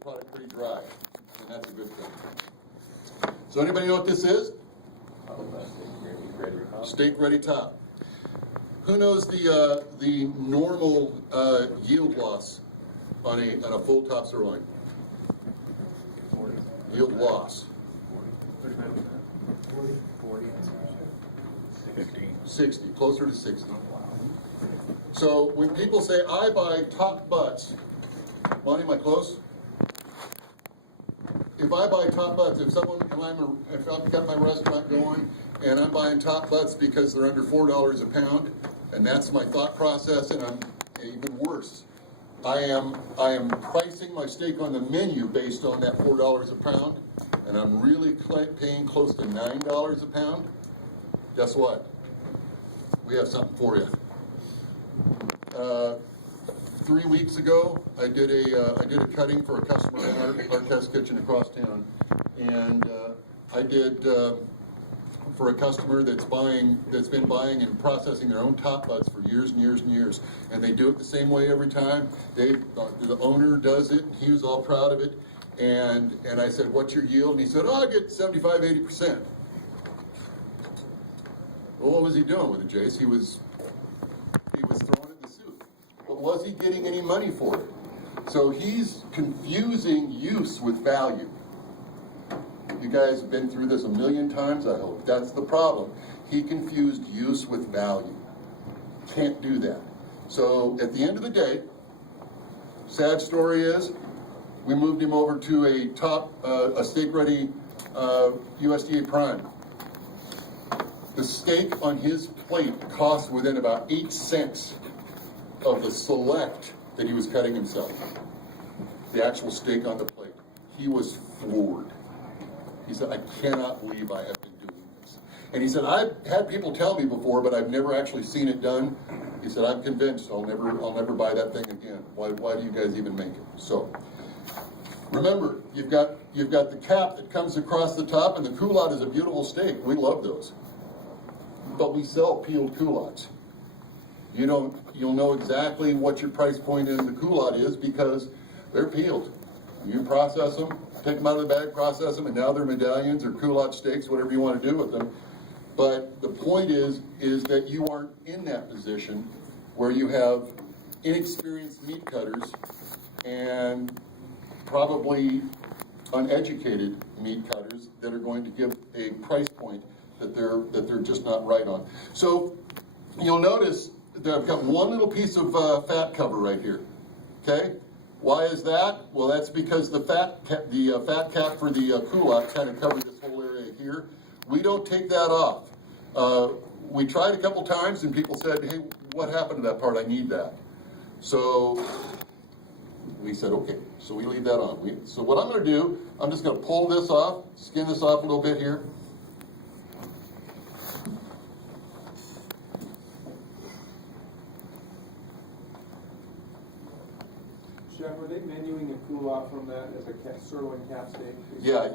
product pretty dry, and that's a good thing. So anybody know what this is? Steak ready top. Who knows the normal yield loss on a full top sirloin? Yield loss. 60, closer to 60. So when people say, I buy top butts, Monty, am I close? If I buy top butts, if I've got my restaurant going and I'm buying top butts because they're under $4 a pound, and that's my thought process, and I'm even worse, I am pricing my steak on the menu based on that $4 a pound, and I'm really paying close to $9 a pound. Guess what? We have something for you. 3 weeks ago, I did a cutting for a customer in our test kitchen across town, and I did for a customer that's been buying and processing their own top butts for years and years and years, and they do it the same way every time. The owner does it. He was all proud of it, and I said, "What's your yield?" And he said, "Oh, I get 75-80%." Well, what was he doing with it, Jace? He was throwing it in the soup. But was he getting any money for it? So he's confusing use with value. You guys have been through this a million times, I hope. That's the problem. He confused use with value. Can't do that. So at the end of the day, sad story is, we moved him over to a steak-ready USDA Prime. The steak on his plate cost within about 8 cents of the select that he was cutting himself. The actual steak on the plate. He was floored. He said, "I cannot believe I have been doing this." And he said, "I've had people tell me before, but I've never actually seen it done." He said, "I'm convinced I'll never buy that thing again. Why do you guys even make it?" So remember, you've got the cap that comes across the top, and the culotte is a beautiful steak. We love those. But we sell peeled culottes. You'll know exactly what your price point in the culotte is because they're peeled. You process them, take them out of the bag, process them, and now they're medallions or culotte steaks, whatever you want to do with them. But the point is that you aren't in that position where you have inexperienced meat cutters and probably uneducated meat cutters that are going to give a price point that they're just not right on. So you'll notice that I've got one little piece of fat cover right here. Okay, why is that? Well, that's because the fat cap for the culotte kind of covered this whole area here. We don't take that off. We tried a couple times, and people said, "Hey, what happened to that part? I need that." So we said, "Okay." So we leave that on. So what I'm going to do, I'm just going to pull this off, skin this off a little bit here. Chef, are they menuing a culotte from that as a sirloin cap steak? Yeah,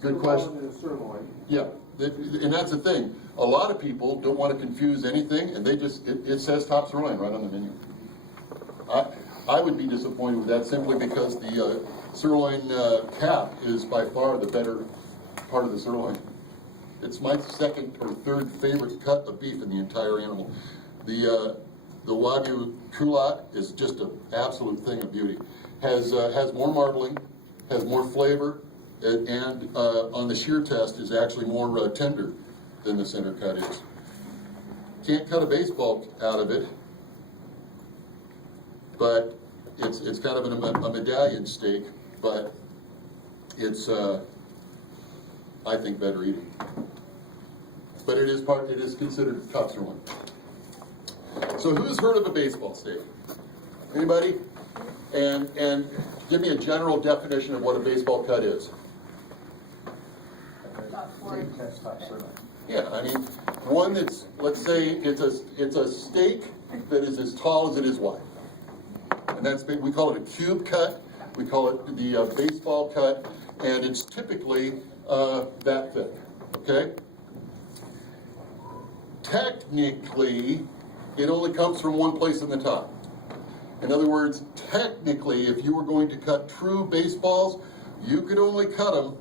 good question. And a sirloin. Yeah, and that's the thing. A lot of people don't want to confuse anything, and they just, it says top sirloin right on the menu. I would be disappointed with that simply because the sirloin cap is by far the better part of the sirloin. It's my second or third favorite cut of beef in the entire animal. The Wagyu culotte is just an absolute thing of beauty. Has more marbling, has more flavor, and on the shear test is actually more tender than the center cut is. Can't cut a baseball out of it, but it's kind of a medallion steak, but it's I think better eating. But it is considered top sirloin. So who's heard of a baseball steak? Anybody? And give me a general definition of what a baseball cut is. Yeah, I mean, one that's, let's say it's a steak that is as tall as it is wide. And that's, we call it a cube cut, we call it the baseball cut, and it's typically that thick, okay? Technically, it only comes from one place in the top. In other words, technically, if you were going to cut true baseballs, you could only cut them.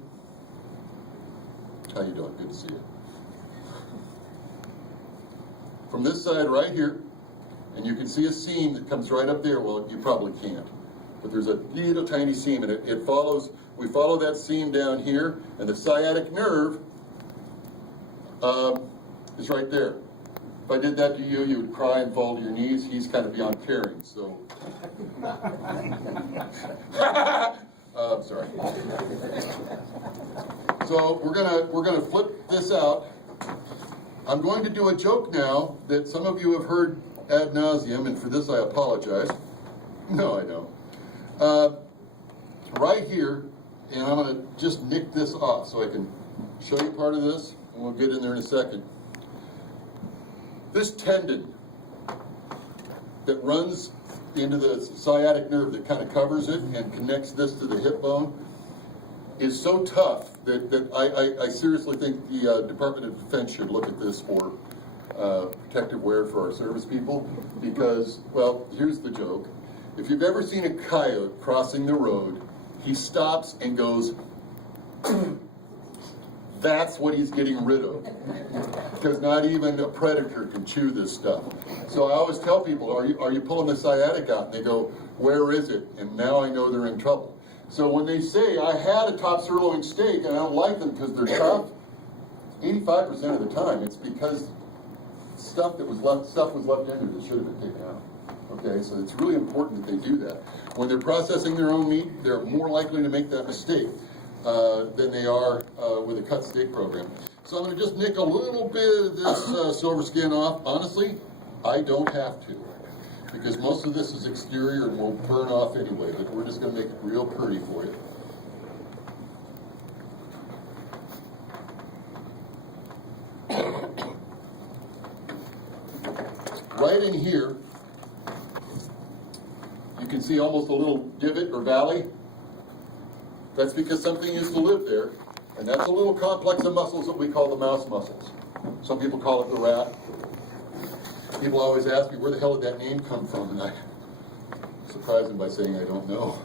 How you doing? Good to see you. From this side right here, and you can see a seam that comes right up there. Well, you probably can't, but there's a little tiny seam, and it follows. We follow that seam down here, and the sciatic nerve is right there. If I did that to you, you would cry and fall to your knees. He's kind of beyond caring, so. I'm sorry. So we're gonna flip this out. I'm going to do a joke now that some of you have heard ad nauseum, and for this I apologize. No, I don't. Right here, and I'm going to just nick this off so I can show you part of this, and we'll get in there in a second. This tendon that runs into the sciatic nerve that kind of covers it and connects this to the hip bone is so tough that I seriously think the Department of Defense should look at this for protective wear for our service people, because, well, here's the joke. If you've ever seen a coyote crossing the road, he stops and goes, that's what he's getting rid of, because not even a predator can chew this stuff. So I always tell people, are you pulling the sciatic out? And they go, where is it? And now I know they're in trouble. So when they say, I had a top sirloin steak and I don't like them because they're tough, 85% of the time it's because stuff was left in there that should have been taken out. Okay, so it's really important that they do that. When they're processing their own meat, they're more likely to make that mistake than they are with a cut steak program. So I'm going to just nick a little bit of this silver skin off. Honestly, I don't have to, because most of this is exterior and will burn off anyway, but we're just going to make it real pretty for you. Right in here, you can see almost a little divot or valley. That's because something used to live there, and that's a little complex of muscles that we call the mouse muscles. Some people call it the rat. People always ask me, where the hell did that name come from? And I surprise them by saying I don't know.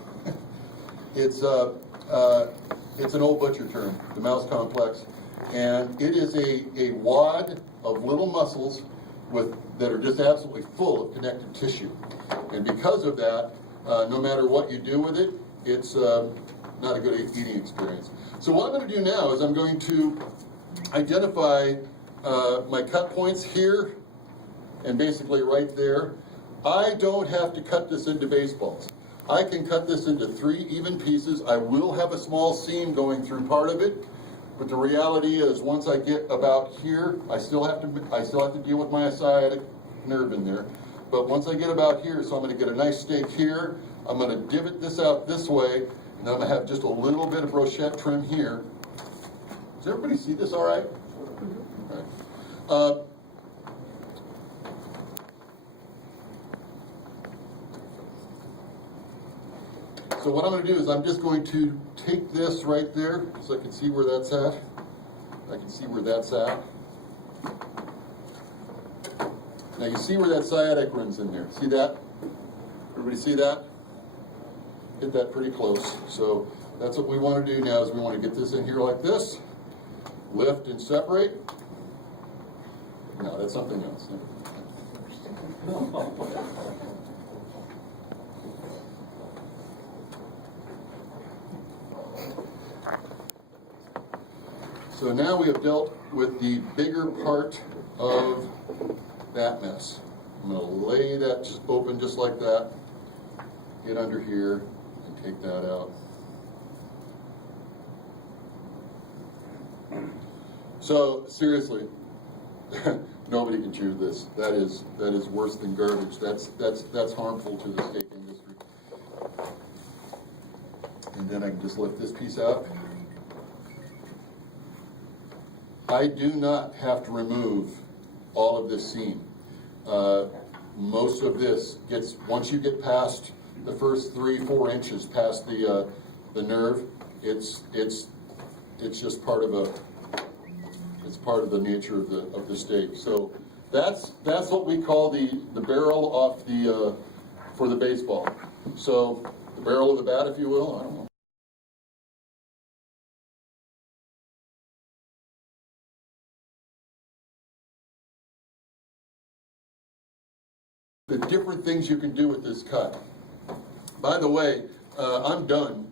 It's an old butcher term, the mouse complex, and it is a wad of little muscles that are just absolutely full of connective tissue. And because of that, no matter what you do with it, it's not a good eating experience. So what I'm going to do now is I'm going to identify my cut points here and basically right there. I don't have to cut this into baseballs. I can cut this into 3 even pieces. I will have a small seam going through part of it, but the reality is once I get about here, I still have to deal with my sciatic nerve in there. But once I get about here, so I'm going to get a nice steak here. I'm going to divot this out this way, and then I'm going to have just a little bit of brochette trim here. Does everybody see this all right? All right. So what I'm going to do is I'm just going to take this right there, so I can see where that's at. I can see where that's at. Now you see where that sciatic runs in there. See that? Everybody see that? Hit that pretty close. So that's what we want to do now is we want to get this in here like this. Lift and separate. No, that's something else. So now we have dealt with the bigger part of that mess. I'm going to lay that just open just like that, get under here, and take that out. So seriously, nobody can chew this. That is worse than garbage. That's harmful to the steak industry. And then I can just lift this piece out. I do not have to remove all of this seam. Most of this gets, once you get past the first 3-4 inches past the nerve, it's just part of the nature of the steak. So that's what we call the barrel off the for the baseball. So the barrel of the bat, if you will, I don't know. The different things you can do with this cut. By the way, I'm done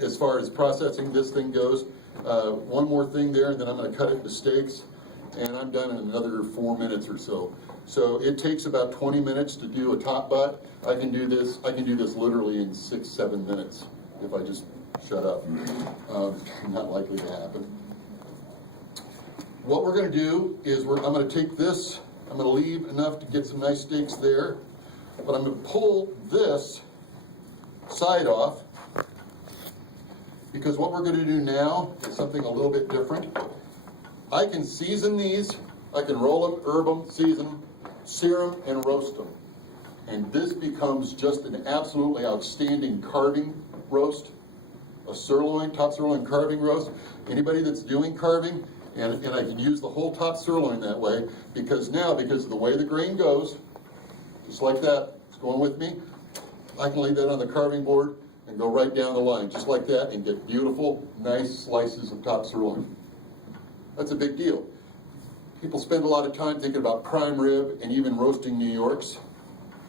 as far as processing this thing goes. One more thing there, and then I'm going to cut it into steaks, and I'm done in another 4 minutes or so. So it takes about 20 minutes to do a top butt. I can do this literally in 6-7 minutes if I just shut up. Not likely to happen. What we're going to do is I'm going to take this. I'm going to leave enough to get some nice steaks there, but I'm going to pull this side off, because what we're going to do now is something a little bit different. I can season these, I can roll them, herb them, season them, sear them, and roast them. And this becomes just an absolutely outstanding carving roast, a sirloin, top sirloin carving roast. Anybody that's doing carving, and I can use the whole top sirloin that way, because of the way the grain goes, just like that, it's going with me, I can lay that on the carving board and go right down the line, just like that, and get beautiful, nice slices of top sirloin. That's a big deal. People spend a lot of time thinking about prime rib and even roasting New Yorks.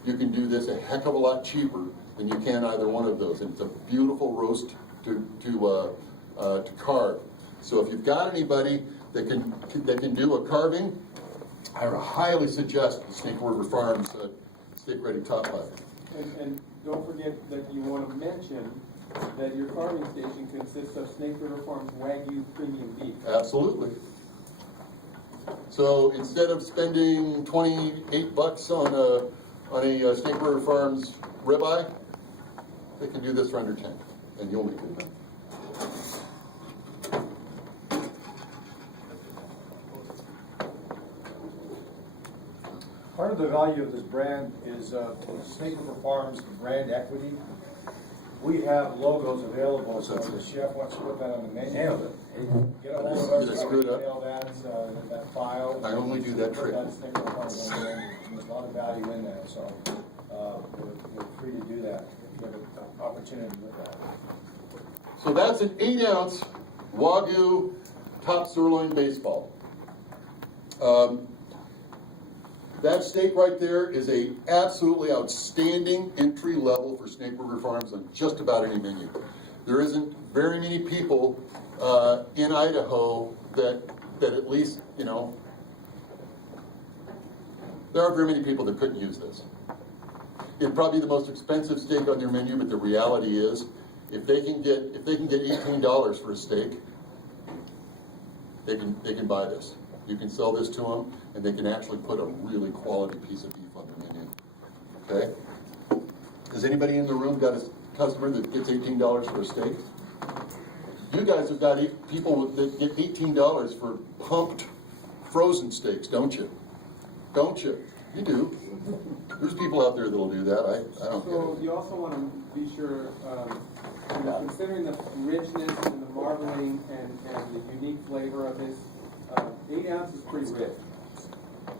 You can do this a heck of a lot cheaper than you can either one of those, and it's a beautiful roast to carve. So if you've got anybody that can do a carving, I highly suggest the Snake River Farms Steak Ready Top Butt. And don't forget that you want to mention that your carving station consists of Snake River Farms Wagyu premium beef. Absolutely. So instead of spending $28 on a Snake River Farms ribeye, they can do this for under 10, and you'll make it done. Part of the value of this brand is Snake River Farms brand equity. We have logos available, so if the chef wants to put that on the menu, get a hold of us, Did I screw it up? email that file. I only do that trick. Put that Snake River Farms on there, and there's a lot of value in that, so we're free to do that if you have an opportunity with that. So that's an 8-ounce Wagyu top sirloin baseball. That steak right there is a absolutely outstanding entry level for Snake River Farms on just about any menu. There isn't very many people in Idaho that at least, there aren't very many people that couldn't use this. It's probably the most expensive steak on their menu, but the reality is, if they can get $18 for a steak, they can buy this. You can sell this to them, and they can actually put a really quality piece of beef on their menu. Okay? Has anybody in the room got a customer that gets $18 for a steak? You guys have got people that get $18 for pumped frozen steaks, don't you? Don't you? You do. There's people out there that'll do that. I don't get So it. you also want to be sure, considering the richness and the marbling and the unique flavor of this, 8 ounces is pretty rich.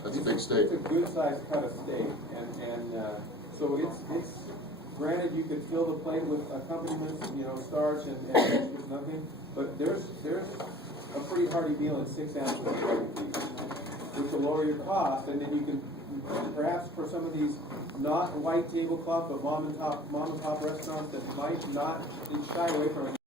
That's a big steak. It's a good sized cut of steak, and so it's granted you could fill the plate with accompaniments, starch and vegetables, nothing, but there's a pretty hearty meal in 6 ounces of steak, which will lower your cost, and then you can perhaps for some of these not white tablecloth but mom and pop restaurants that might not shy away from it.